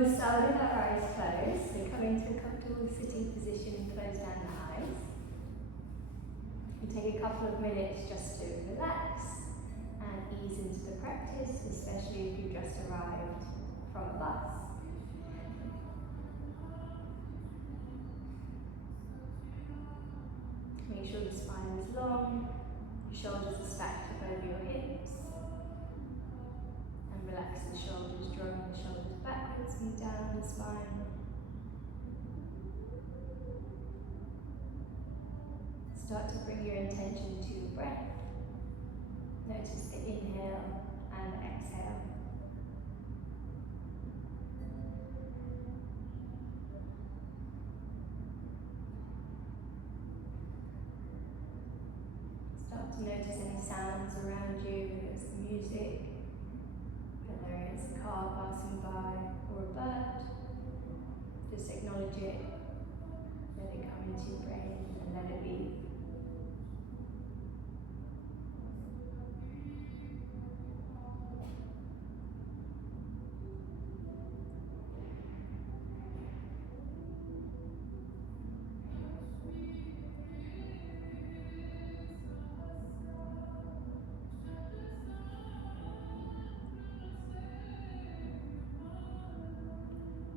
We'll start with our eyes closed, so come into a comfortable sitting position and close down the eyes. We'll take a couple of minutes just to relax and ease into the practice, especially if you've just arrived from a bus. Make sure the spine is long, your shoulders are stacked up over your hips. And relax the shoulders, drawing the shoulders backwards and down the spine. Start to bring your intention to your breath. Notice the inhale and exhale. Start to notice any sounds around you, whether it's the music, whether it's a car passing by or a bird. Just acknowledge it, let it come into your brain and let it leave.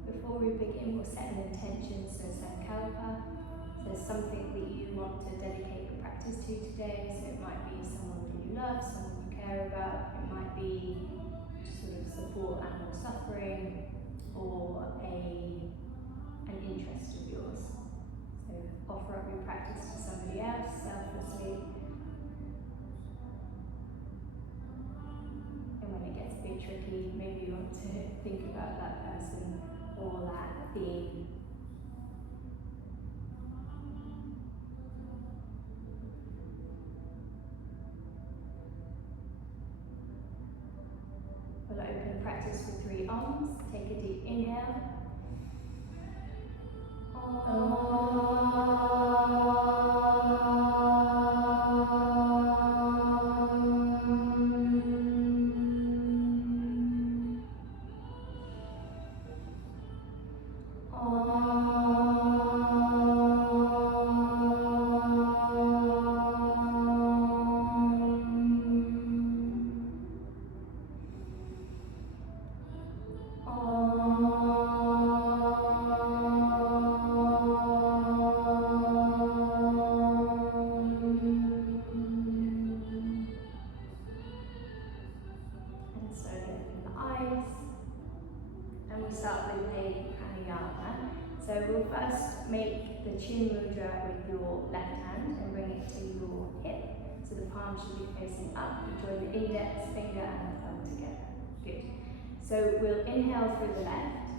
Before we begin, we'll set an intention, so sankalpa. So something that you want to dedicate your practice to today. So it might be someone that you love, someone you care about. It might be to sort of support animal suffering or an interest of yours. So offer up your practice to somebody else selflessly. And when it gets a bit tricky, maybe you want to think about that person or that theme. We'll open practice with 3 Oms. Take a deep inhale. So we'll first make the chin mudra with your left hand and bring it to your hip. So the palm should be facing up. You join the index finger and the thumb together. Good. So we'll inhale through the left,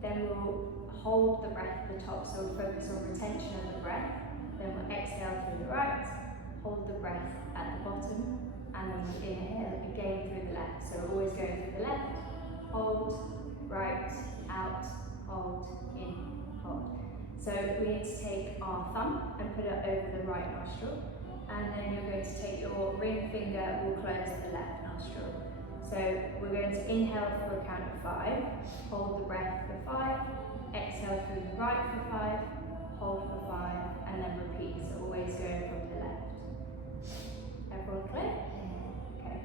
then we'll hold the breath at the top, so we'll focus on retention of the breath. Then we'll exhale through the right, hold the breath at the bottom, and then we'll inhale again through the left. So we're always going through the left, hold, right, out, hold, in, hold. So we need to take our thumb and put it over the right nostril, and then you're going to take your ring finger, will close the left nostril. So we're going to inhale for a count of 5, hold the breath for 5, exhale through the right for 5, hold for 5, and then repeat. So always going from the left. Everyone clear? Okay.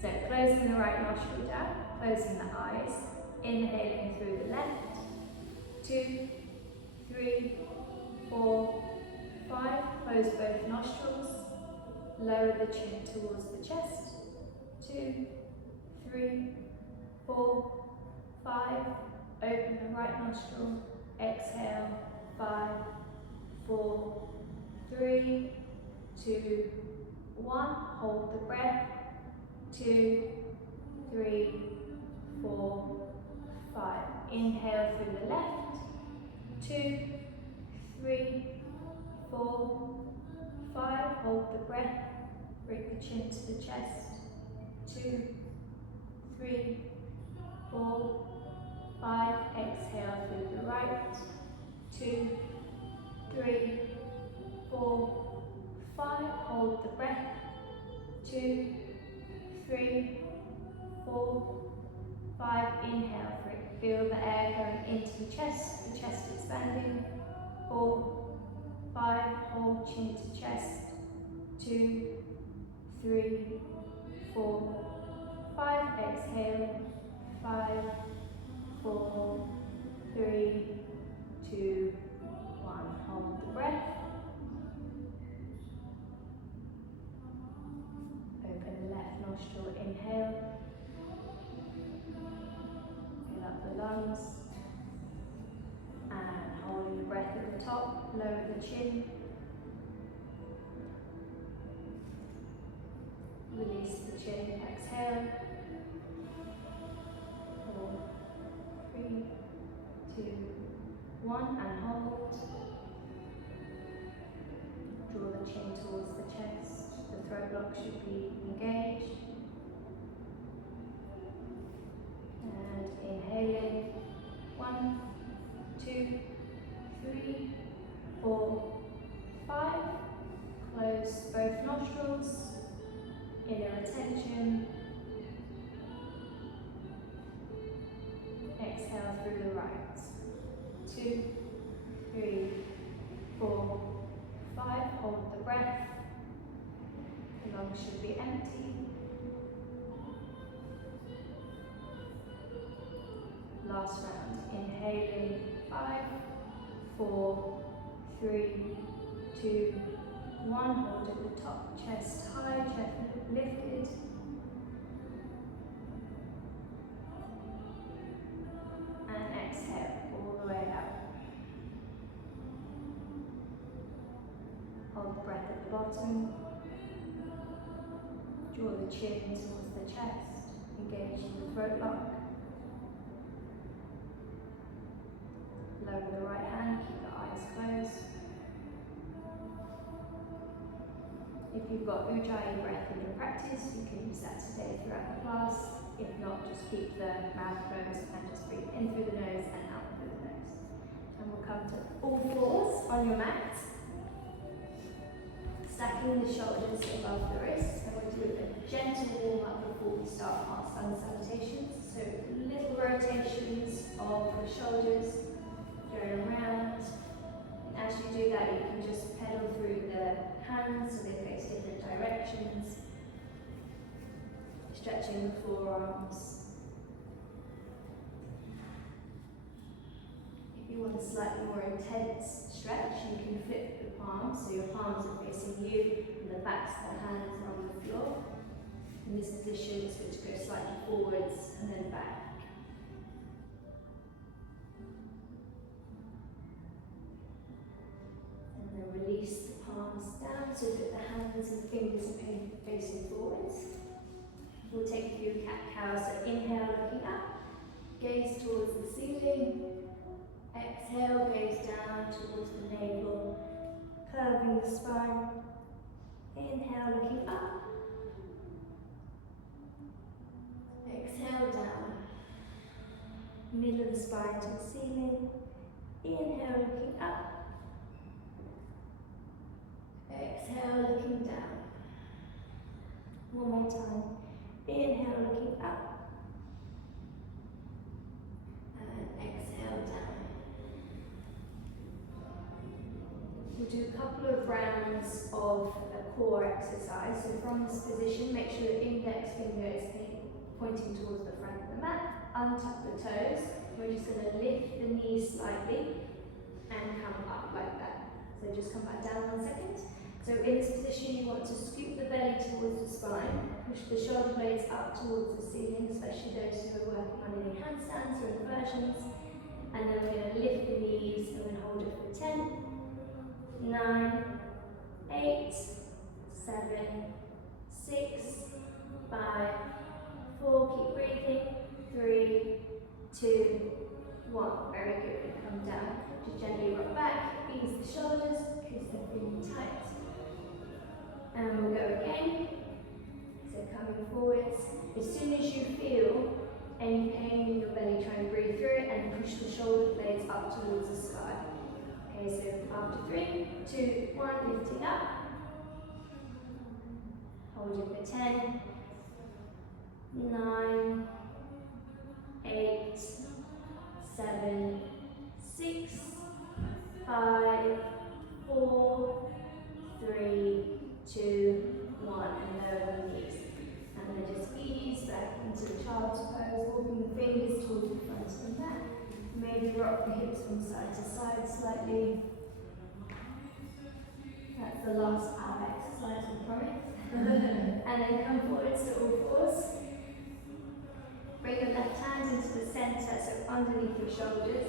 So closing the right nostril down, closing the eyes, inhaling through the left, 2, 3, 4, 5, close both nostrils, lower the chin towards the chest, 2, 3, 4, 5, open the right nostril, exhale, 5, 4, 3, 2, 1, hold the breath, 2, 3, 4, 5, inhale through the left, 2, 3, 4, 5, hold the breath, bring the chin to the chest, 2, 3, 4, 5, exhale through the right, 2, 3, 4, 5, hold the breath, 2, 3, 4, 5, inhale for Feel the air going into the chest expanding. 4, 5, hold chin to chest. 2, 3, 4, 5, exhale. 5, 4, 3, 2, 1. Hold the breath. Open the left nostril, inhale. Fill up the lungs. And holding the breath at the top, lower the chin. Release the chin, exhale. 4, 3, 2, 1, and hold. Draw the chin towards the chest. The throat block should be engaged. And inhaling. 1, 2, 3, 4, 5. Close both nostrils. Inner retention. Exhale through the right. 2, 3, 4, 5. Hold the breath. The lungs should be empty. Last round. Inhaling. 5, 4, 3, 2, 1. Hold at the top. Chest high, chest lifted. And exhale all the way out. Hold the breath at the bottom. Draw the chin towards the chest. Engage the throat lock. Lower the right hand, keep the eyes closed. If you've got Ujjayi breath in your practice, you can use that today throughout the class. If not, just keep the mouth closed and just breathe in through the nose and out through the nose. And we'll come to all fours on your mat. Stacking the shoulders above the wrists. And we'll do a gentle warm up before we start our sun salutations. So little rotations of the shoulders going around. And as you do that, you can just pedal through the hands so they face different directions. Stretching the forearms. If you want a slightly more intense stretch, you can flip the palms, so your palms are facing you and the backs of the hands are on the floor. In this position, switch go slightly forwards and then back. And then release the palms down so that the hands and fingers are facing forwards. We'll take a few cat-cows, so inhale looking up, gaze towards the ceiling, exhale, gaze down towards the navel, curving the spine, inhale looking up, exhale down, middle of the spine to the ceiling, inhale looking up, exhale looking down. One more time. Inhale, looking up, and exhale down. We'll do a couple of rounds of a core exercise. So from this position, make sure the index finger is pointing towards the front of the mat. Untuck the toes. We're just going to lift the knees slightly and come up like that. So just come back down 1 second. So in this position, you want to scoop the belly towards the spine, push the shoulder blades up towards the ceiling, especially those who are working on any handstands or inversions. And then we're going to lift the knees and then hold it for 10, 9, 8, 7, 6, 5, 4, keep breathing, 3, 2, 1. Very good. Come down. Just gently rock back, ease the shoulders, because they're feeling tight. And we'll go again. So coming forwards. As soon as you feel any pain in your belly, try and breathe through it and push the shoulder blades up towards the sky. Okay, so after 3, 2, 1, lifting up. Hold it for 10, 9, 8, walking the fingers towards the front of the mat. Maybe rock the hips from side to side slightly. That's the last ab exercise, we promise. And then come forwards to all fours. Bring the left hand into the centre, so underneath your shoulders.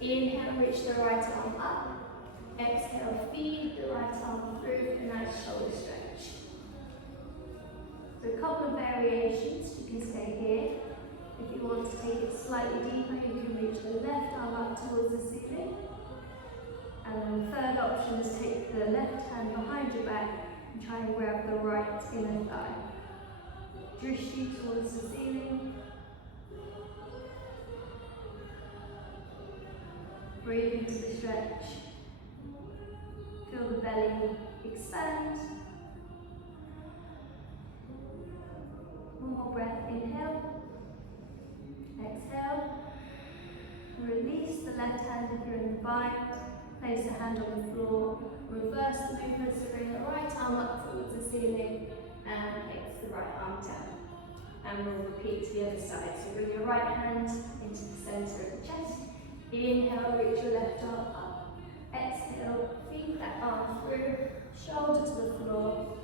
Inhale, reach the right arm up. Exhale, feed the right arm through a nice shoulder stretch. So a couple of variations, you can stay here. If you want to take it slightly deeper, you can reach the left arm up towards the ceiling. And then the third option is take the left hand behind your back and try and grab the right inner thigh. Drishti towards the ceiling. Breathe into the stretch. Feel the belly expand. One more breath, inhale. Exhale. Release the left hand if you're in the bind. Place the hand on the floor. Reverse the movement, so bring the right arm up towards the ceiling and place the right arm down. And we'll repeat to the other side. So bring your right hand into the centre of the chest. Inhale, reach your left arm up. Exhale, feed that arm through, shoulder to the floor.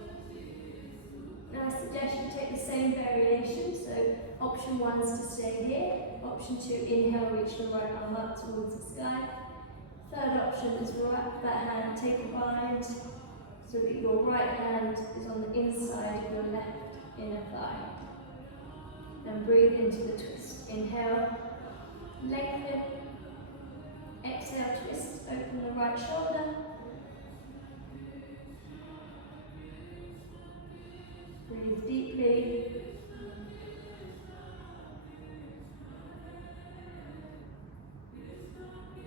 Now I suggest you take the same variation, so option 1 is to stay here. Option 2, inhale, reach your right arm up towards the sky. Third option is wrap that hand, take a bind, so that your right hand is on the inside of your left inner thigh. Then breathe into the twist. Inhale, lengthen. Exhale, twist, open the right shoulder. Breathe deeply.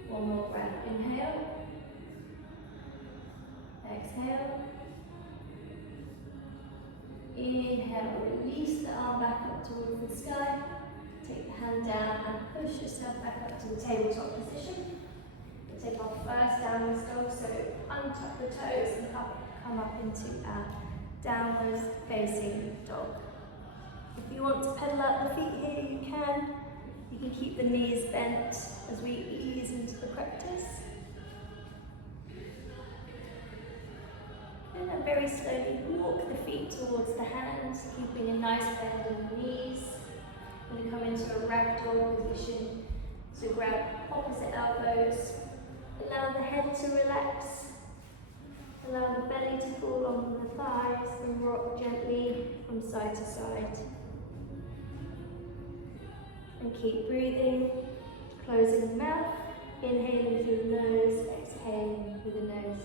One more breath. Inhale. Exhale. Inhale, release the arm back up towards the sky. Take the hand down and push yourself back up to the tabletop position. Take our first downward dog, so untuck the toes and come up into our downward facing dog. If you want to pedal out the feet here, you can. You can keep the knees bent as we ease into the practice. And then very slowly walk the feet towards the hands, keeping a nice bend in the knees. We're going to come into a ragdoll position. So grab opposite elbows. Allow the head to relax. Allow the belly to fall on the thighs and rock gently from side to side. And keep breathing, closing the mouth, inhaling through the nose, exhaling through the nose.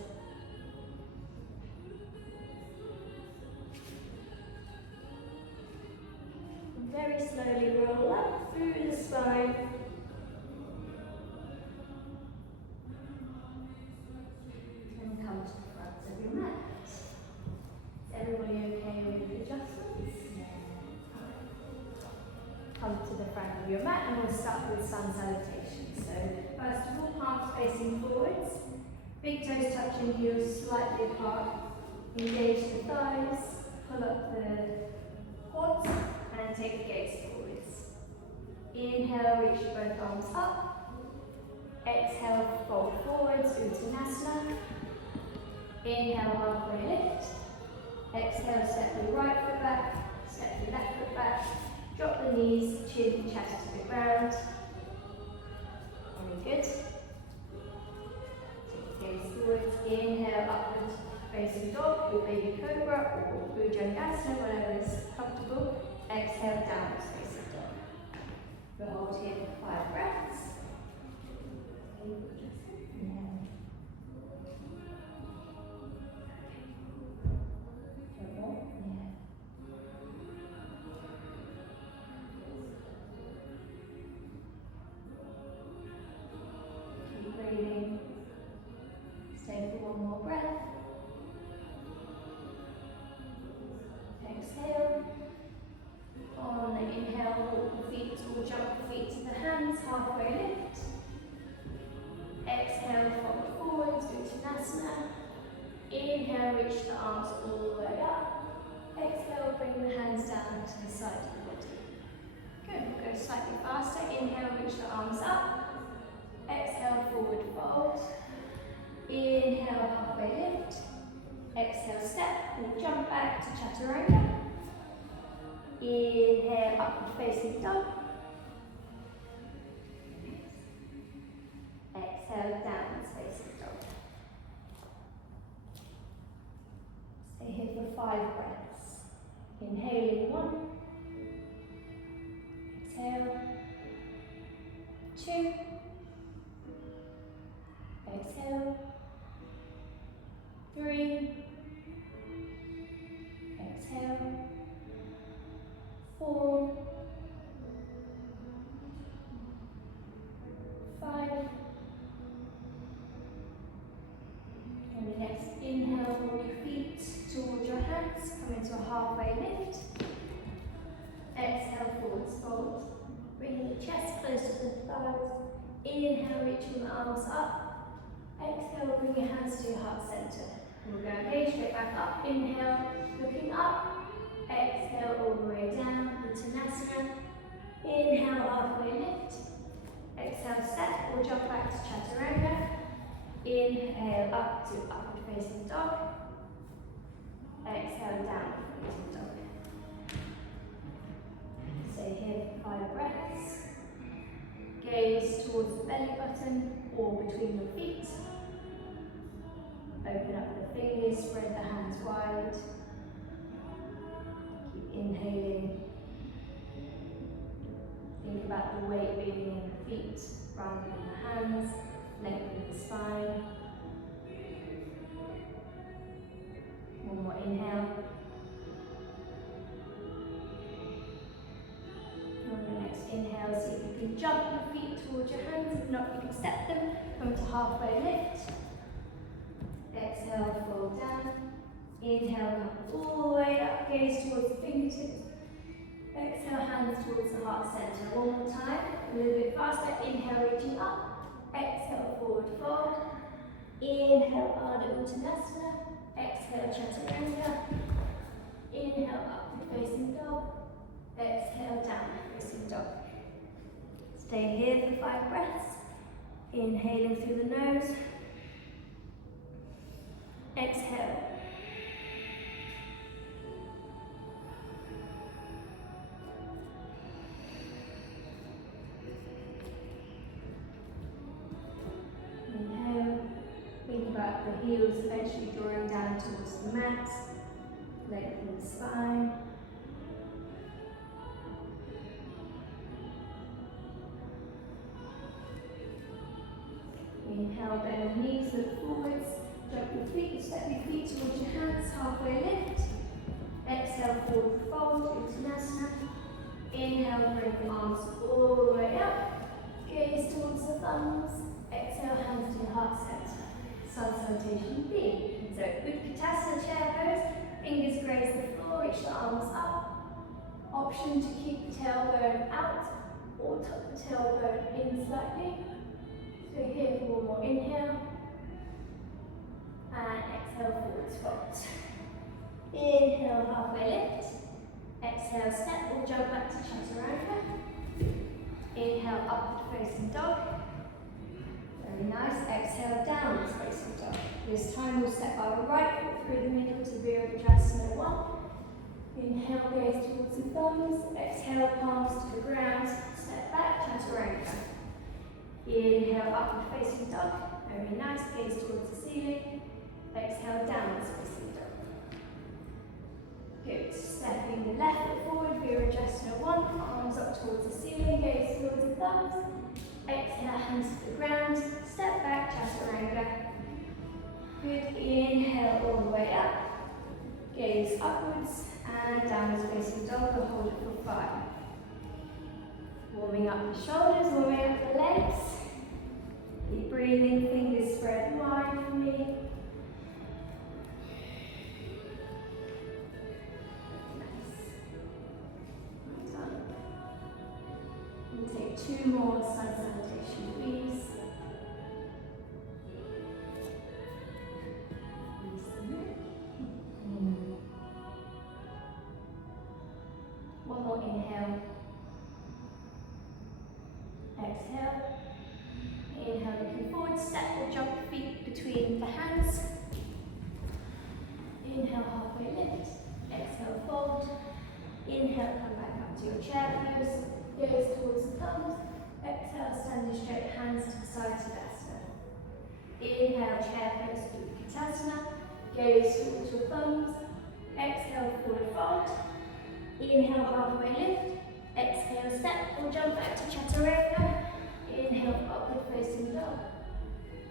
And very slowly roll up through the spine. Come to the front of your mat. Is everybody okay with the adjustments? Come to the front of your mat and we'll start with sun salutation. So first of all, palms facing forwards. Big toes touching heels slightly apart. Engage the thighs, pull up the quads and take the gaze forwards. Inhale, reach both arms up. Exhale, fold forwards, Uttanasana. Inhale, halfway lift. Exhale, step your right foot back, step your left foot back. Drop the knees, chin, chest to the ground. Very good. Take the gaze forwards. Inhale, upward facing dog or baby cobra or Bhujangasana, whatever is comfortable. Exhale, downward facing dog. We'll hold here for 5 breaths. arms up. Exhale, forward fold. Inhale, halfway lift. Exhale, step or jump back to chaturanga. Inhale, upward facing dog. Exhale, downward facing dog. Stay here for 5 breaths. Inhaling 1. Exhale. 2. Exhale. 3. Exhale. 4. 5. And the next inhale, roll your feet towards your hands, come into a halfway lift. Exhale, forwards fold. Bringing the chest close to the thighs. Inhale, reaching the arms up. Exhale, bring your hands to your heart center. We'll go again, straight back up. Inhale, looking up. Exhale, all the way down, Uttanasana. Inhale, halfway lift. Exhale, step or jump back to chaturanga. Inhale, up to upward facing dog. Exhale, downward facing dog. Stay here for 5 breaths. Gaze towards the belly button or between your feet. Open up the fingers, spread the hands wide. Keep inhaling. Think about the weight being in the feet rather than the hands. Lengthen the spine. One more inhale. On the next inhale, see if you can jump your feet towards your hands. If not, you can step them. Come to halfway lift. Exhale, fold down. Inhale, come all the way up. Gaze towards the fingertips. Exhale, hands towards the heart center. One more time. A little bit faster. Inhale, reaching up. Exhale, forward fold. Inhale, Ardha Uttanasana. Exhale, chaturanga. Inhale, upward facing dog. Exhale, downward facing dog. Stay here for 5 breaths. Inhaling through the nose. Exhale. Inhale. Think about the heels eventually drawing down towards the mat. Lengthen the spine. Inhale, bend the knees, look forwards. Jump your feet, step your feet towards your hands, halfway lift. Exhale, forward fold, Uttanasana. Inhale, bring the arms all the way up. Gaze towards the thumbs. Exhale, hands to your heart center. Sun Salutation B. So, Utkatasana chair pose. Fingers graze the floor, reach the arms up. Option to keep the tailbone out or tuck the tailbone in slightly. So here for one more inhale. And exhale, forwards fold. Inhale, halfway lift. Exhale, step or jump back to chaturanga. Inhale, upward facing dog. Very nice. Exhale, downward facing dog. This time we'll step our right foot through the middle to Virabhadrasana 1. Inhale, gaze towards the thumbs. Exhale, palms to the ground. Step back, chaturanga. Inhale, upward facing dog. Very nice. Gaze towards the ceiling. Exhale, downwards facing dog. Good. Stepping the left foot forward, Virabhadrasana 1. Arms up towards the ceiling, gaze towards the thumbs. Exhale, hands to the ground. Step back, chaturanga. Good. Inhale all the way up. Gaze upwards and downwards facing dog. We'll hold it for 5. Warming up the shoulders, warming up the legs. Keep breathing, fingers spread wide for me. We'll take 2 more Sun Salutation please. One more inhale. Exhale. Inhale, come back up to your chair pose. Gaze towards the thumbs. Exhale, standing straight, hands to the side, Tadasana. Inhale, chair pose, Utkatasana. Gaze towards your thumbs. Exhale, forward fold. Inhale, halfway lift. Exhale, step or jump back to Chaturanga. Inhale, upward facing dog.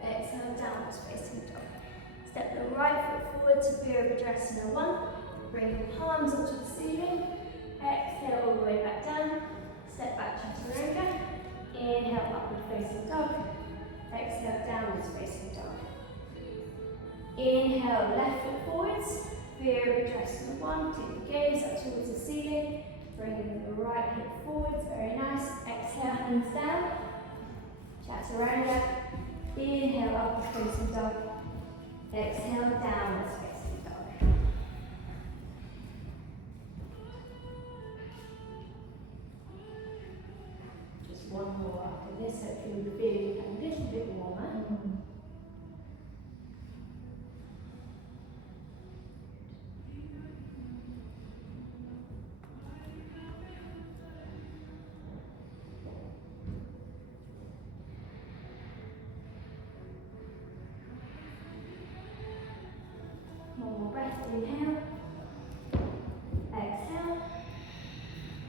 Exhale, downwards facing dog. Step the right foot forward to Virabhadrasana 1. Bring your palms up to the ceiling. Exhale all the way back down. Step back Chaturanga. Inhale, upward facing dog. Exhale, downwards facing dog. Inhale, left foot forwards. Virabhadrasana 1. Take the gaze up towards the ceiling. Bringing the right hip forwards. Very nice. Exhale, hands down. Chaturanga. Inhale, upward facing dog. Exhale, downwards facing dog. Just one more after this, hopefully you'll feel a little bit warmer. One more breath, inhale, exhale,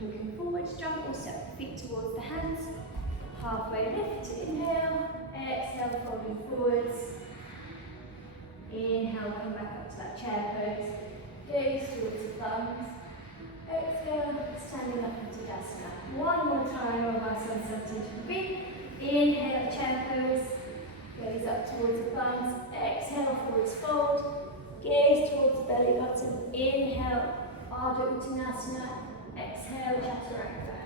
looking forwards, jump or step the feet towards the hands, halfway lift, inhale, exhale, folding forwards, inhale, come back up to that chair pose, gaze towards the thumbs, exhale, standing up into Tadasana. One more time, on my sun 17 feet, inhale, chair pose, gaze up towards the thumbs, exhale, forwards fold, gaze towards the belly button. Inhale, Ardha Uttanasana. Exhale, Chaturanga.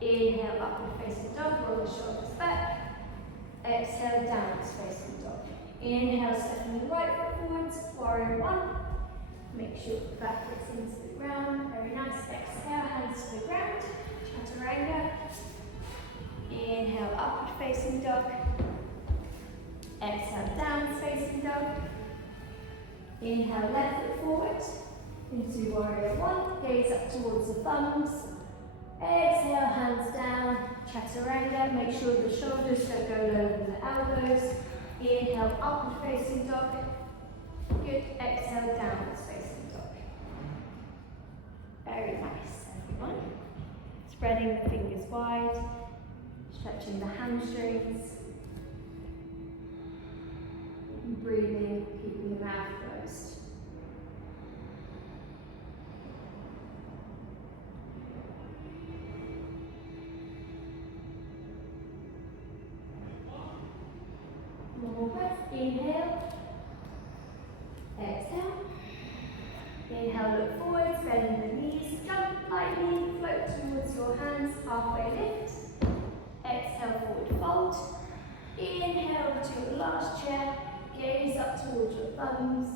Inhale, upward facing dog. Roll the shoulders back. Exhale, downwards facing dog. Inhale, stepping the right foot forwards. Warrior 1. Make sure the back gets into the ground. Very nice. Exhale, hands to the ground. Chaturanga. Inhale, upward facing dog. Exhale, downwards facing dog. Inhale, left foot forward into Warrior 1. Gaze up towards the thumbs. Exhale, hands down. Chaturanga. Make sure the shoulders don't go lower than the elbows. Inhale, upward facing dog. Good. Exhale, downwards facing dog. Very nice, everyone. Spreading the fingers wide. Stretching the hamstrings. Breathing, keeping the mouth closed. One more breath. Inhale. Exhale. Inhale, look forwards, bend the knees, jump lightly, float towards your hands, halfway lift. Exhale, forward fold. Inhale to your last chair. Gaze up towards your thumbs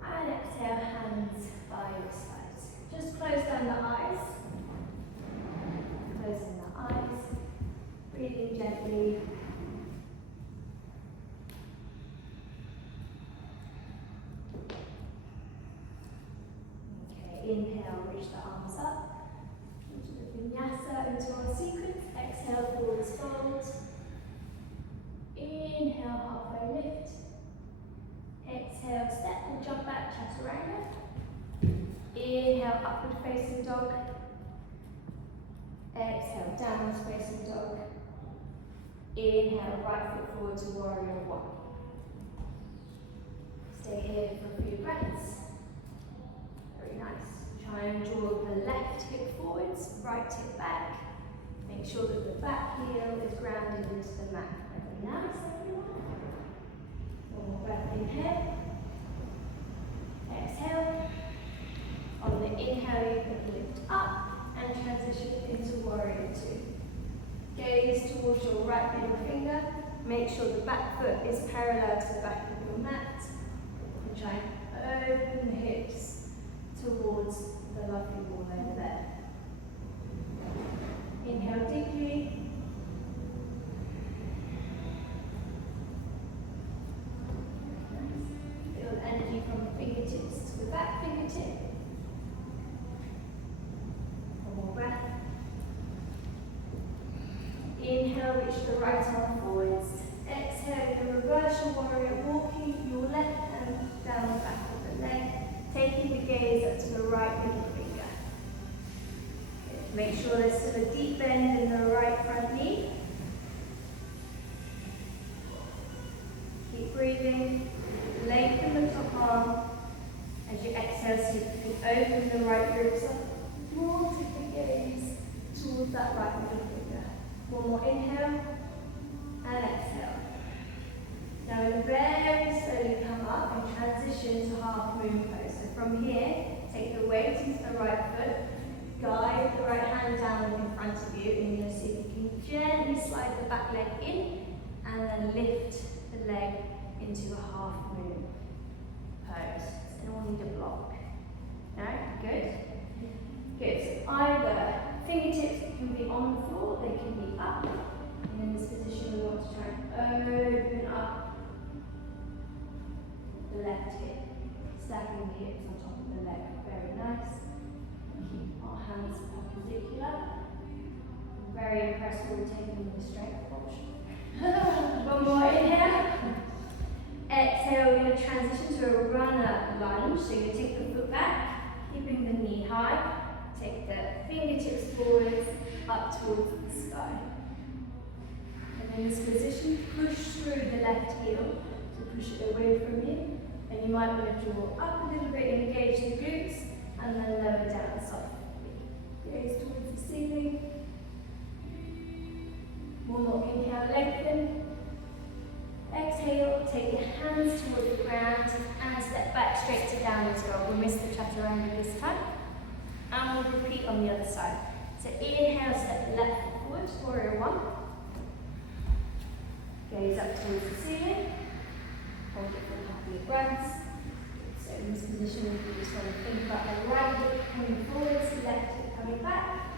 and exhale, hands by your sides. Just close down the eyes. Closing the eyes. Breathing gently. Okay, inhale, reach the arms up. Into the vinyasa, into our sequence. Exhale, forwards fold. Inhale, halfway lift. Exhale, step and jump back, Chaturanga. Inhale, upward facing dog. Exhale, downwards facing dog. Inhale, right foot forward to Warrior 1. Stay here for a few breaths. Very nice. Try and draw the left hip forwards, right hip back. Make sure that the back heel is grounded into the mat. Very nice, everyone. One more breath, inhale. Exhale. On the inhale, you can lift up and transition into Warrior 2. Gaze towards your right middle finger. Make sure the back foot is parallel to the back of your mat. And try and open the hips towards the lovely wall over there. Inhale deeply. Feel energy from the fingertips to the back fingertip. push the right arm forwards. Exhale, the reverse your warrior, walking your left hand down the back of the leg, taking the gaze up to the right middle finger. Good. Make sure there's still a deep bend in the right front knee. Keep breathing, lengthen the top arm. As you exhale, so you can open the right ribs up. More take the gaze towards that right middle finger. One more inhale and exhale. Now we'll very slowly come up and transition to half moon pose. So from here, take the weight into the right foot, guide the right hand down in front of you, and you're going to see if you can gently slide the back leg in and then lift the leg into a half moon pose. So you don't need a block. No? Good? Good. So either fingertips can be on the floor, they can be up. And in this position, we want to try and open up the left hip, stacking the hips on top of the leg. Very nice. Keep our hands perpendicular. I'm very impressed with taking the strength option. One more inhale. Exhale, we're going to transition to a runner lunge. So you take the foot back, keeping the knee high. Take the fingertips forwards, up towards the sky. And in this position, push through the left heel to push it away from you. And you might want to draw up a little bit, engage the glutes, and then lower down softly. Gaze towards the ceiling. One more inhale, lengthen. Exhale, take your hands towards the ground and step back straight to downward dog. We'll miss the chaturanga this time. And we'll repeat on the other side. So inhale, step left foot forward, warrior one. Gaze up towards the ceiling. Hold it for a couple of breaths. So in this position, we just want to think about the right hip coming forwards, left hip coming back.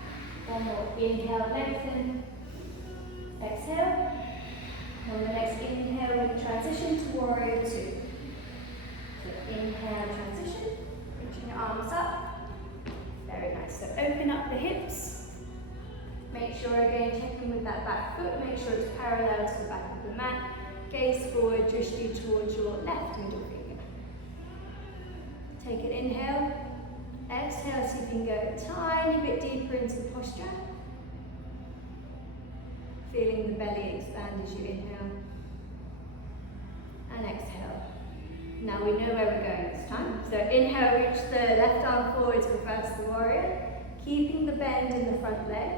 One more inhale, lengthen. Exhale. On the next inhale, we transition to warrior two. So inhale, transition, reaching your arms up. Very nice. So open up the hips. Make sure again, checking with that back foot, make sure it's parallel to the back of the mat. Gaze forward, drishti towards your left middle finger. Take an inhale. Exhale, so you can go a tiny bit deeper into the posture. Feeling the belly expand as you inhale. And exhale. Now we know where we're going this time. So inhale, reach the left arm forwards, reverse the warrior. Keeping the bend in the front leg.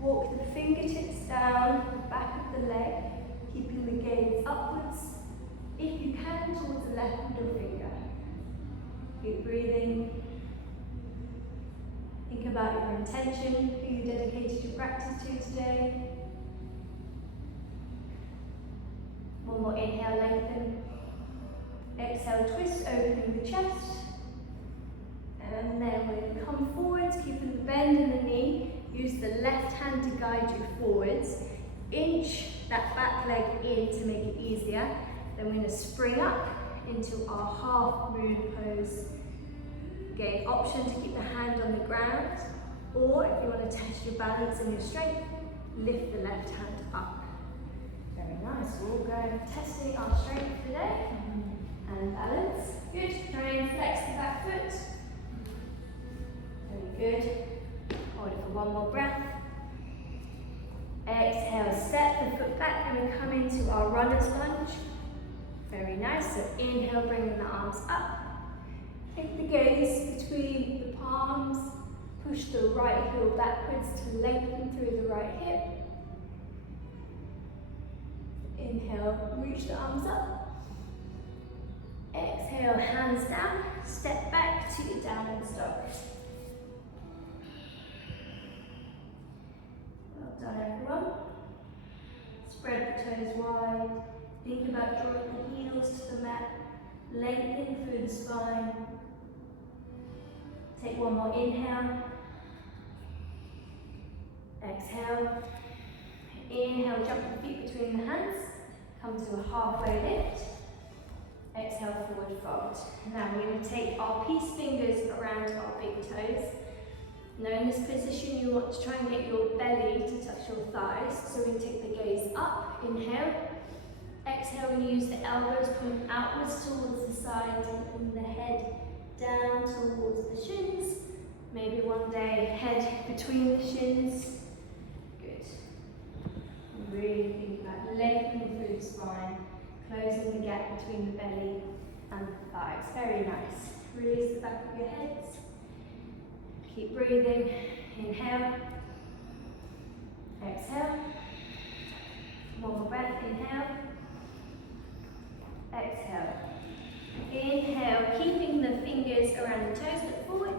Walk the fingertips down the back of the leg. Keeping the gaze upwards. If you can, towards the left middle finger. Keep breathing. Think about your intention, who you dedicated your practice to today. One more inhale, lengthen. Exhale, twist, opening the chest. And then when you come forwards, keeping the bend in the knee, use the left hand to guide you forwards. Inch that back leg in to make it easier. Then we're going to spring up into our half moon pose. Again, option to keep the hand on the ground, or if you want to test your balance and your strength, lift the left hand up. Very nice. We're all going testing our strength today and balance. Good. Try and flex the back foot. Very good. Hold it for one more breath. Exhale, step the foot back and we come into our runner's lunge. Very nice. So inhale, bringing the arms up. Take the gaze between the palms. Push the right heel backwards to lengthen through the right hip. Inhale, reach the arms up. Exhale, hands down. Step back to your downward dog. Well done, everyone. Spread the toes wide. Think about drawing the heels to the mat. Lengthen through the spine. Take one more inhale. Exhale. Inhale, jump the feet between the hands. Come to a halfway lift. Exhale, forward fold. Now we're going to take our peace fingers around our big toes. Now in this position you want to try and get your belly to touch your thighs. So we take the gaze up, inhale. Exhale, we use the elbows point outwards towards the side and the head down towards the shins. Maybe one day head between the shins. Good. Really think about lengthening through the spine, closing the gap between the belly and the thighs. Very nice. Release the back of your heads. Keep breathing. Inhale. Exhale. One more breath. Inhale. Exhale. Inhale, keeping the fingers around the toes, look forward.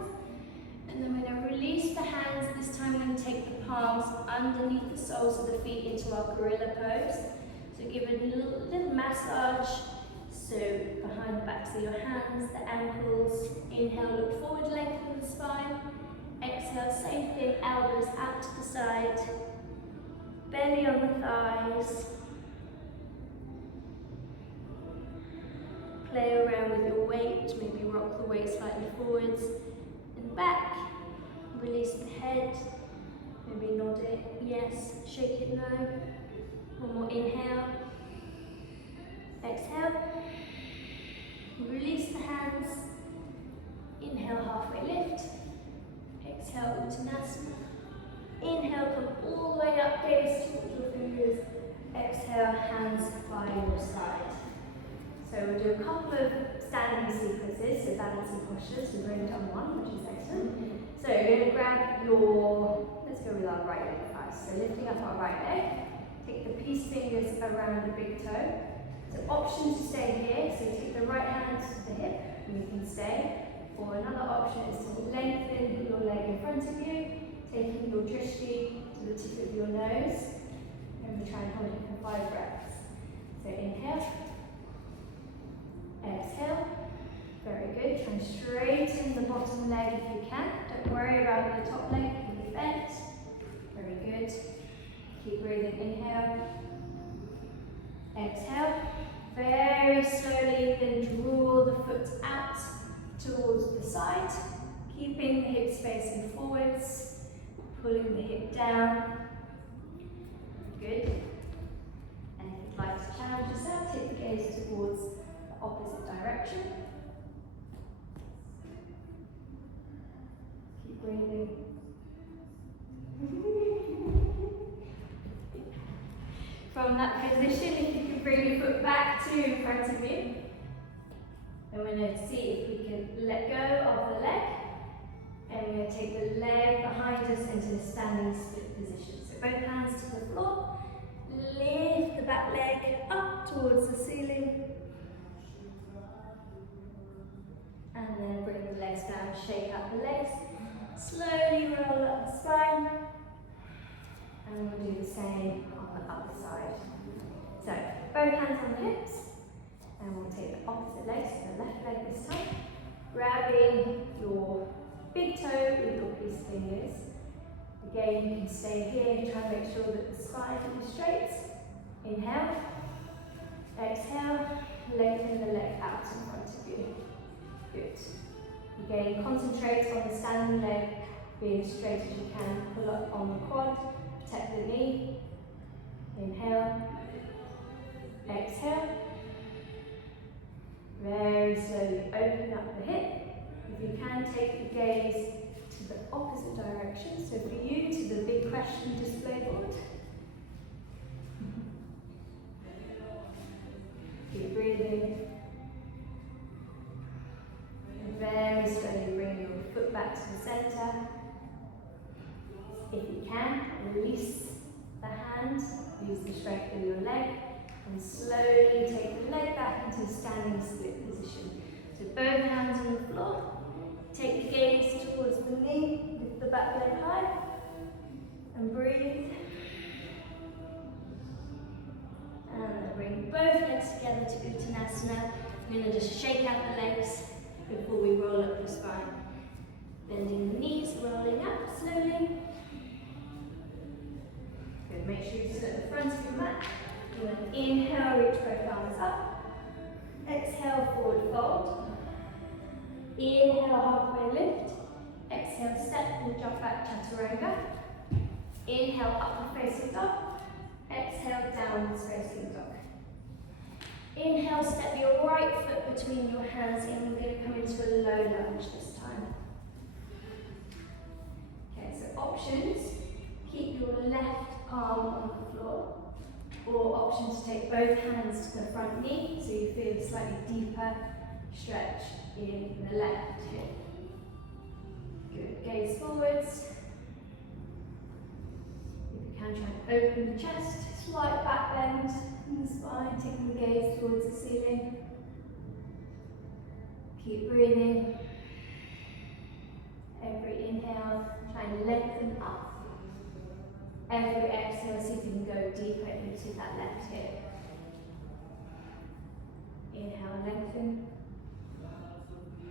And then we're going to release the hands. This time we're going to take the palms underneath the soles of the feet into our gorilla pose. So give a little massage. So behind the backs of your hands, the ankles. Inhale, look forward, lengthen the spine. Exhale, same thing, elbows out to the side. Belly on the thighs. Play around with your weight, maybe rock the weight slightly forwards and back. Release the head, maybe nod it, yes, shake it no. One more inhale. Exhale. Release the hands. Inhale, halfway lift. Exhale, Uttanasana. Inhale, come all the way up, gaze towards your fingers. Exhale, hands by your side. So we'll do a couple of standing sequences, so balancing postures. We've already done one, which is excellent. So you're going to grab your, let's go with our right leg first. So lifting up our right leg, take the peace fingers around the big toe. So option to stay here, so you take the right hand to the hip, and you can stay. Or another option is to lengthen your leg in front of you, taking your drishti to the tip of your nose. And we try and hold it for 5 breaths. So inhale. Exhale. Very good. Try and straighten the bottom leg if you can. Don't worry about the top leg being bent. Very good. Keep breathing. Inhale. Exhale. Very slowly then draw the foot out towards the side. Keeping the hips facing forwards. Pulling the hip down. Good. And if you'd like to challenge yourself, take the gaze towards opposite direction. Keep breathing. From that position, if you can bring your foot back to in front of you, then we're going to see if we can let go of the leg, and we're going to take the leg behind us into the standing split position. So both hands to the floor, lift the back leg up towards the ceiling. And then bring the legs down, shake out the legs. Slowly roll up the spine. And we'll do the same on the other side. So, both hands on the hips. And we'll take the opposite leg, so the left leg this time. Grabbing your big toe with your peace fingers. Again, you can stay here, try and make sure that the spine is straight. Inhale. Exhale. Lengthen the leg out in front of you. Good. Again, concentrate on the standing leg being as straight as you can. Pull up on the quad, protect the knee. Inhale. Exhale. Very slowly open up the hip. If you can, take the gaze to the opposite direction. So for you, to the big question display board. Keep breathing. Very slowly bring your foot back to the center. If you can, release the hand, use the strength of your leg, and slowly take the leg back into a standing split position. So both hands on the floor, take the gaze towards the knee, lift the back leg high, and breathe. And bring both legs together to Uttanasana. I'm going to just shake out the legs before we roll up the spine. Bending the knees, rolling up slowly. Good, make sure you sit at the front of your mat. You want to inhale, reach both arms up. Exhale, forward fold. Inhale, halfway lift. Exhale, step and jump back, chaturanga. Inhale, upward facing dog. Exhale, downwards facing dog. Inhale, step your right foot between your hands and we're going to come into a low lunge this time. Okay, so options, keep your left palm on the floor, or option to take both hands to the front knee so you feel a slightly deeper stretch in the left hip. Good, gaze forwards. If you can, try and open the chest, slight back bend in the spine, taking the gaze towards the ceiling. Keep breathing. Every inhale, try and lengthen up. Every exhale, see if you can go deeper into that left hip. Inhale, lengthen.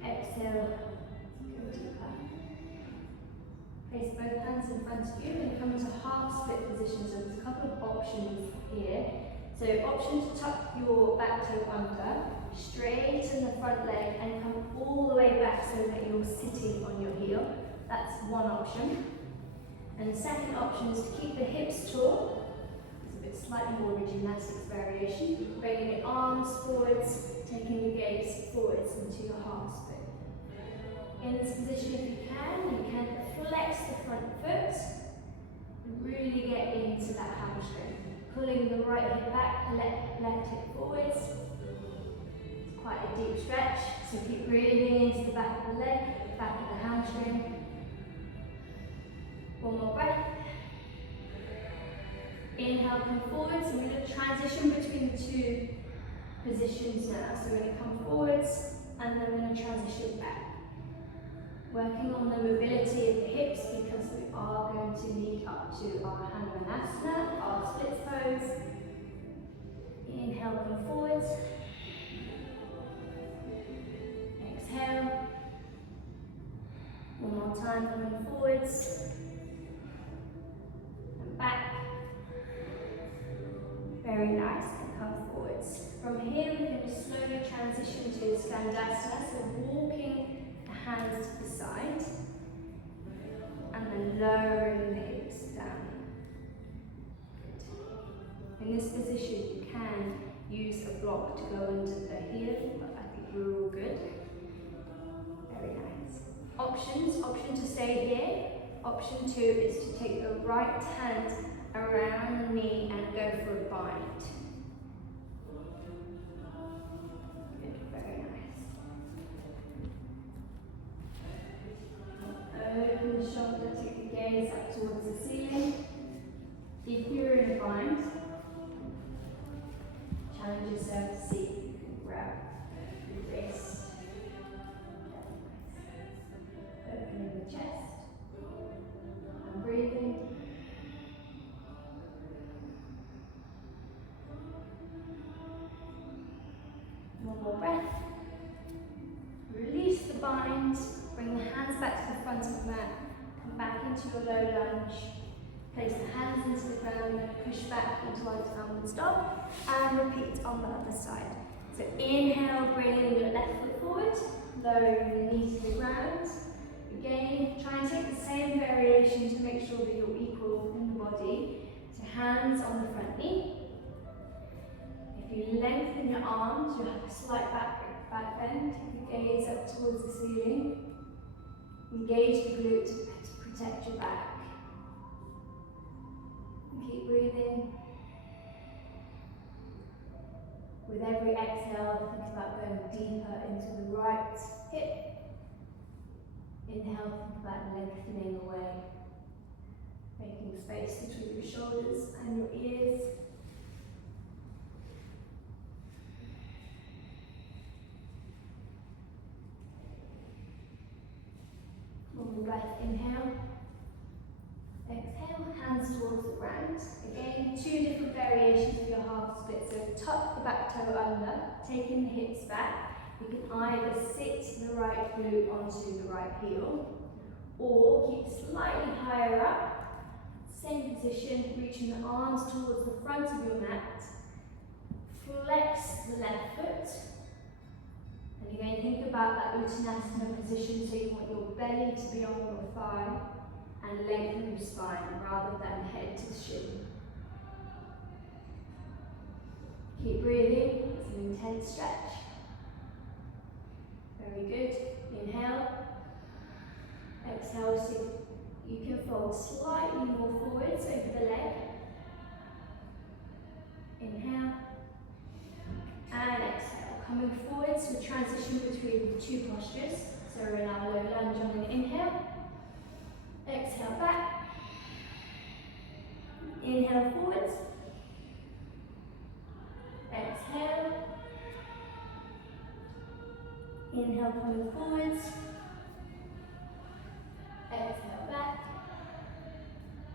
Exhale, go deeper. Place both hands in front of you and come into half split position. So there's a couple of options here. So option to tuck your back toe under, straighten the front leg and come all the way back so that you're sitting on your heel. That's one option. And the second option is to keep the hips tall. It's a bit slightly more of a gymnastics variation. Bringing the arms forwards, taking the gaze forwards into your half split. In this position, if you can flex the front foot and really get into that hamstring. Pulling the right hip back, left hip forwards. It's quite a deep stretch, so keep breathing into the back of the leg, back of the hamstring. One more breath. Inhale, come forwards. So we're going to transition between the two positions now. So we're going to come forwards and then we're going to transition back. Working on the mobility of the hips because we are going to lead up to our Hanumanasana, our splits pose. Inhale, come forwards. Exhale. One more time, coming forwards. And back. Very nice, and come forwards. From here, we're going to slowly transition to Skandasana, so walking hands to the side and then lowering the hips down. Good. In this position you can use a block to go under the heel, but I think we're all good. Very nice. Options, option to stay here. Option 2 is to take the right hand around the knee and go for a bind. Good, very nice. Open the shoulder, take the gaze up towards the ceiling. If you're in a bind, challenge yourself to see if you can grab the wrist. Opening the chest and breathing. One more breath. Release the bind. Bring the hands back to the front of the mat. Come back into your low lunge. Place the hands into the ground. Push back into our downward dog. And repeat on the other side. So inhale, bringing your left foot forward. Lowering the knee to the ground. Again, try and take the same variation to make sure that you're equal in the body. So hands on the front knee. If you lengthen your arms, you'll have a slight back bend. Take the gaze up towards the ceiling. Engage the glute to protect your back. And keep breathing. With every exhale, think about going deeper into the right hip. Inhale, think about lengthening away. Making space between your shoulders and your ears. One breath, inhale. Exhale, hands towards the ground. Again, 2 different variations of your half split. So tuck the back toe under, taking the hips back. You can either sit the right glute onto the right heel, or keep slightly higher up. Same position, reaching the arms towards the front of your mat. Flex the left foot. And again, think about that Uttanasana position, so you want your belly to be on your thigh. and lengthen your spine rather than head to shin. Keep breathing, it's an intense stretch. Very good. Inhale. Exhale, so you can fold slightly more forwards over the leg. Inhale. And exhale. Coming forwards, we transition between the two postures. So we're in our low lunge on an inhale. Exhale back. Inhale forwards. Exhale. Inhale coming forwards. Exhale back.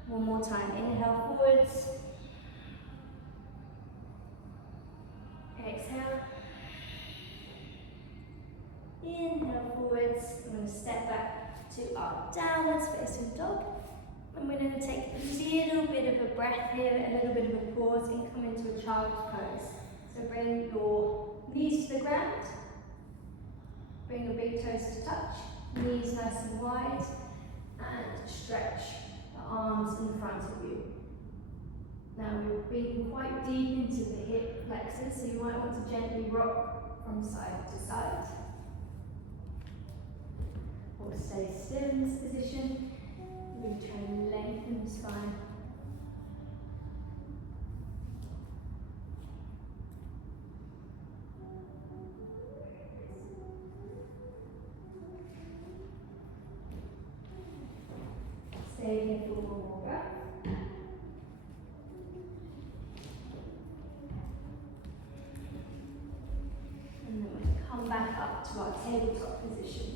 One more time. Inhale forwards. Exhale. Inhale forwards. I'm going to step back to our downwards facing dog. And we're going to take a little bit of a breath here, a little bit of a pause, and come into a child's pose. So bring your knees to the ground. Bring your big toes to touch. Knees nice and wide. And stretch the arms in front of you. Now we're breathing quite deep into the hip flexors, so you might want to gently rock from side to side. Or stay still in this position. Really try and lengthen the spine. Stay here for one more breath. And then we'll come back up to our tabletop position.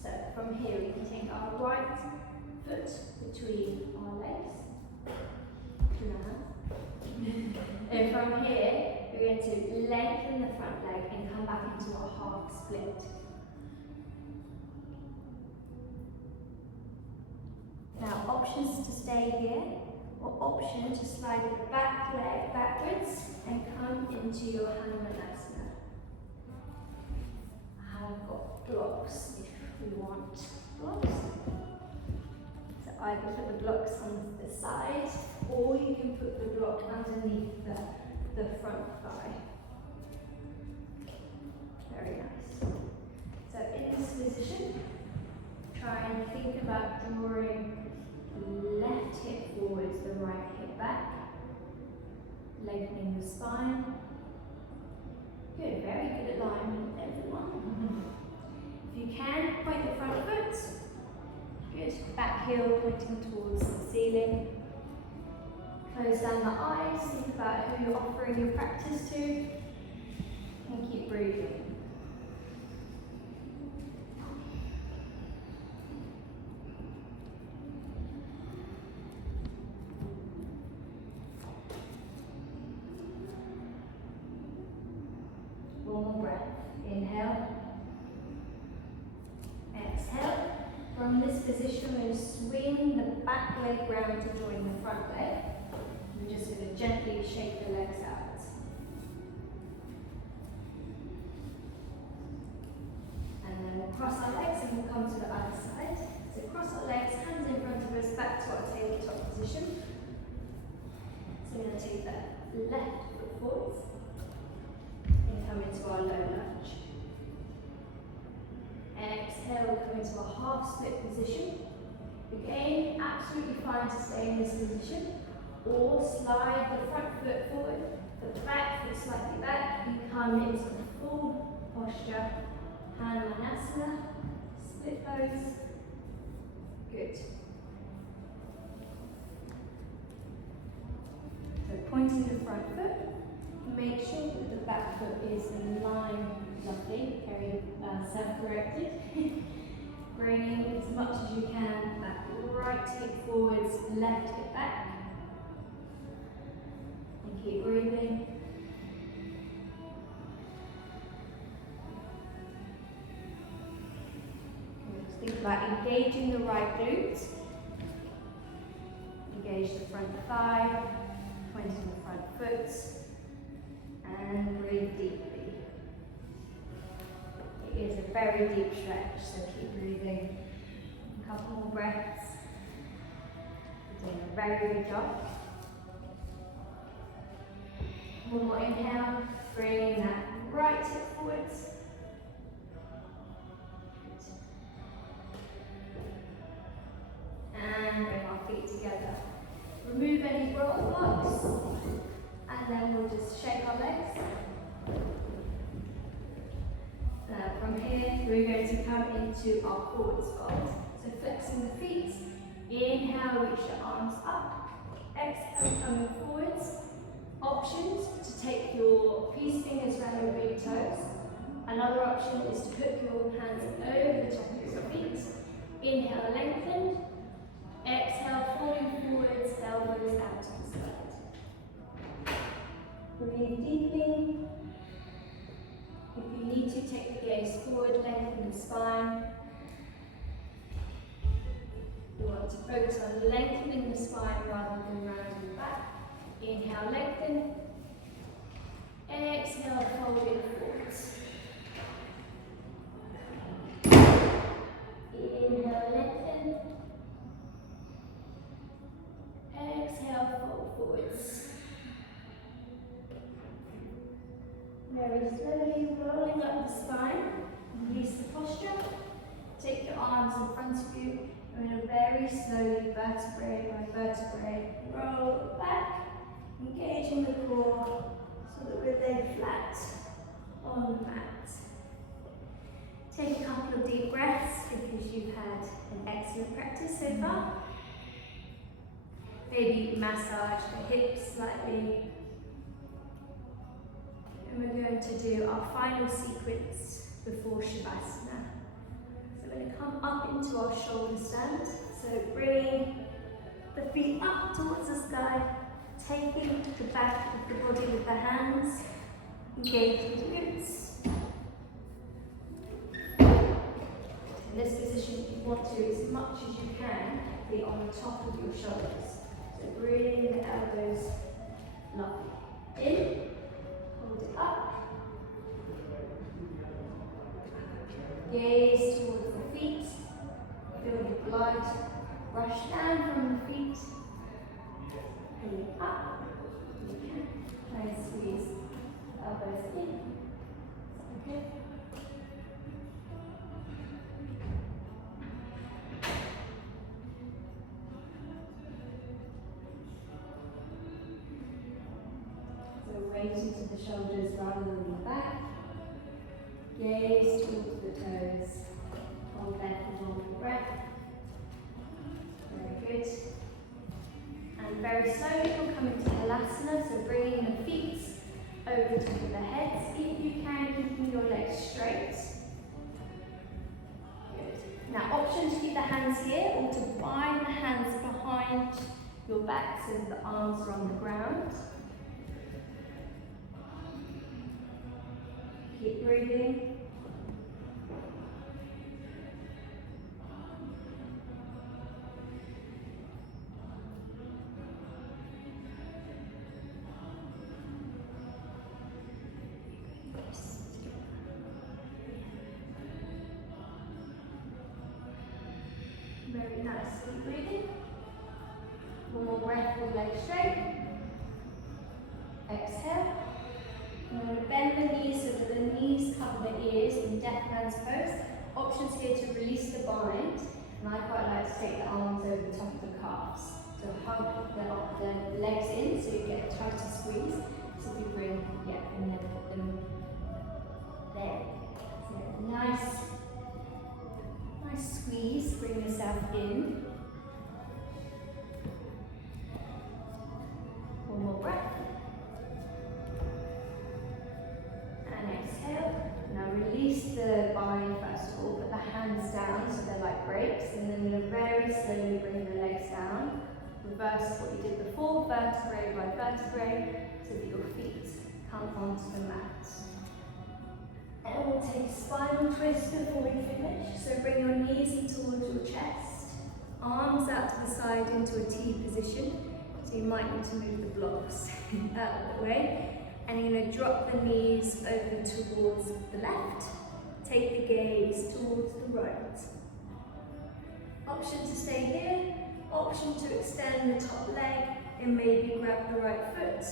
So from here we can take our right foot between our legs. And from here we're going to lengthen the front leg and come back into a half split. Now options to stay here, or option to slide the back leg backwards and come into your Hanumanasana. I've got blocks if we want blocks. So either put the blocks on the side, or you can put the block underneath the front thigh. Very nice. So in this position, try and think about drawing the left hip forwards, the right hip back, lengthening the spine. Good, very good alignment, everyone. If you can, point the front foot. Good, back heel pointing towards the ceiling. Close down the eyes, think about who you're offering your practice to, and keep breathing. One more breath. Inhale. Exhale. From this position, we're going to swing the back leg round to join the front leg. We're just going to gently shake the legs out. And then we'll cross our legs and we'll come to the other side. So cross our legs, hands in front of us, back to our tabletop position. So we're going to take the left foot forwards. Come into our low lunge. Exhale, come into a half split position. Again, absolutely fine to stay in this position. Or slide the front foot forward, the back foot slightly back, and come into the full posture. Hanumanasana, split pose. Good. So pointing the front foot. Make sure that the back foot is in line, lovely, very self-corrected. Bringing as much as you can, that right hip forwards, left hip back. And keep breathing. Just think about engaging the right glute. Engage the front thigh, pointing the front foot. And breathe deeply. It is a very deep stretch, so keep breathing. very good job. One more inhale, bring that right hip forwards. And bring our feet together. Remove any blocks, and then we'll just shake our legs. Now from here, we're going to come into our forwards fold. So flexing the feet, inhale, reach the arms up. Exhale, coming forwards. Options to take your peace fingers around your big toes. Another option is to put your hands over the top of your feet. Inhale, lengthen. Exhale, falling forwards, elbows out to the side. Breathe deeply. If you need to, take the gaze forward, lengthen the spine. You want to focus on lengthening the spine rather than rounding the back. Inhale, lengthen. Exhale, fold it forwards. Inhale, lengthen. Exhale, fold forwards. Very slowly rolling up the spine. Release the posture. Take your arms in front of you. And then very slowly, vertebrae by vertebrae, roll back. Engaging the core so that we're laid flat on the mat. Take a couple of deep breaths because you've had an excellent practice so far. Maybe massage the hips slightly. And we're going to do our final sequence before Shavasana. So we're going to come up into our shoulder stand. So bring the feet up towards the sky. Taking the back of the body with the hands, engaging the glutes. In this position, you want to, as much as you can, be on the top of your shoulders. So bring the elbows up, in, hold it up. Gaze towards the feet. Feel the blood rush down from the feet. Up. Try and squeeze elbows in. Okay. So weight into the shoulders rather than the back. Gaze towards the toes. Hold there for one breath. Very good. And very slowly we'll come into Halasana, so bringing the feet over the top of the heads. If you can, keeping your legs straight. Good. Now, option to keep the hands here or to bind the hands behind your back so that the arms are on the ground. Keep breathing. Very nice. Keep breathing. One more breath, with legs straight. Exhale. I'm going to bend the knees so that the knees cover the ears in Death Man's Pose. Options here to release the bind. And I quite like to take the arms over the top of the calves. So hug the legs in so you get a tighter squeeze. So if you bring, and then put them there. So nice squeeze, bring yourself in. One more breath. And exhale. Now release the bind first of all, put the hands down so they're like brakes, and then you're very slowly bring the legs down. Reverse what you did before, vertebrae by vertebrae, so that your feet come onto the mat. And we'll take a spinal twist before we finish. So bring your knees in towards your chest, arms out to the side into a T position. So you might need to move the blocks out of the way. And you're going to drop the knees over towards the left. Take the gaze towards the right. Option to stay here, Option to extend the top leg and maybe grab the right foot.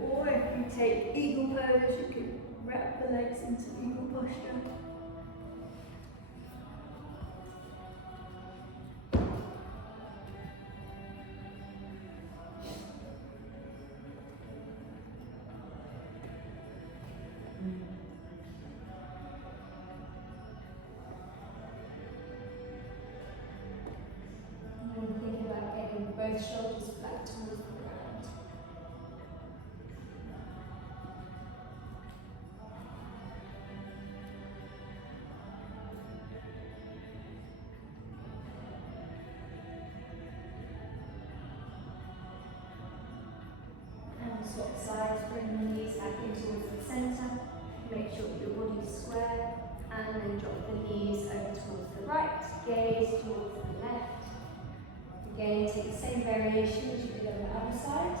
Or if you take eagle pose, you can wrap the legs into eagle posture. And think about getting both shoulders flat towards the ground. And swap sides, bring the knees back in towards the centre. Make sure that your body is square. And then drop the knees over towards the right, gaze towards the left. Again, take the same variation as you did on the other side.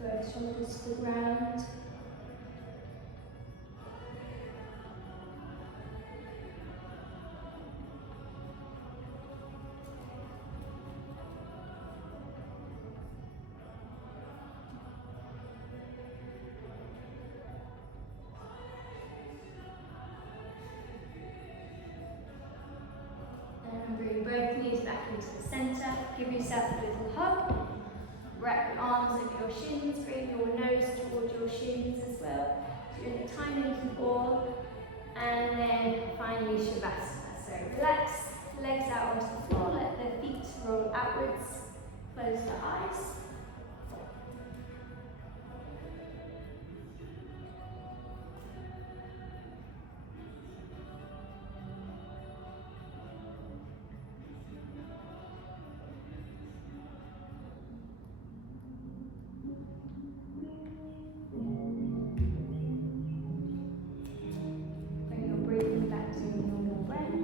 Both shoulders to the ground. And bring both knees back into the centre. Give yourself a little hug. Wrap your arms over your shins. Bring your nose towards your shins as well. So you're in a tiny little ball. And then finally Shavasana. So relax, legs out onto the floor. Let the feet roll outwards. Close the eyes. Bring your breathing back to your normal breath.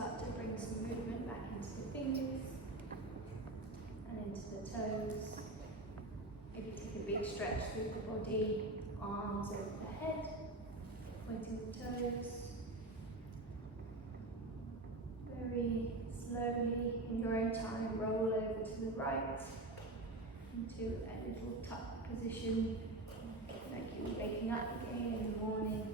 start to bring some movement back into the fingers and into the toes. Maybe take a big stretch through the body, arms over the head, pointing the toes. Very slowly, in your own time, roll over to the right into a little tuck position, like you're waking up again in the morning.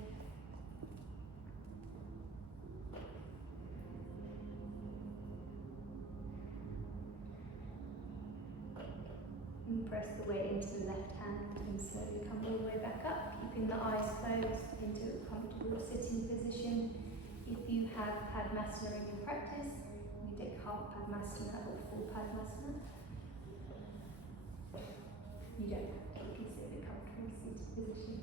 And press the weight into the left hand and slowly come all the way back up, keeping the eyes closed into a comfortable sitting position. If you have Padmasana in your practice, you take half Padmasana or full Padmasana. You don't have to, you can sit in a comfortable seated position.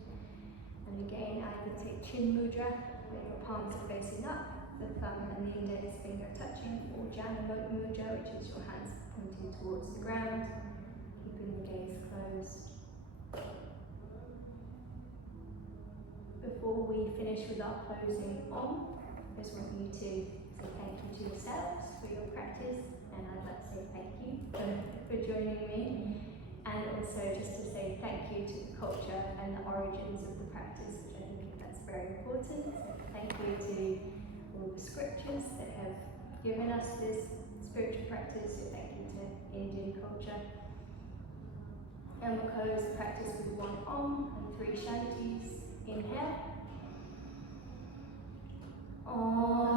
And again, either take Chin Mudra, where your palms are facing up, the thumb and the index finger touching, or Jana Mudra, which is your hands pointing towards the ground, keeping the gaze closed. Before we finish with our closing Om, I just want you to say thank you to yourselves for your practice, and I'd like to say thank you for joining me, and also just to say thank you to the culture and the origins of the practice, which I think that's very important. So thank you to all the scriptures that have given us this spiritual practice, so thank you to Indian culture. And we'll close the practice with one Om and 3 Shantis. Inhale. Om.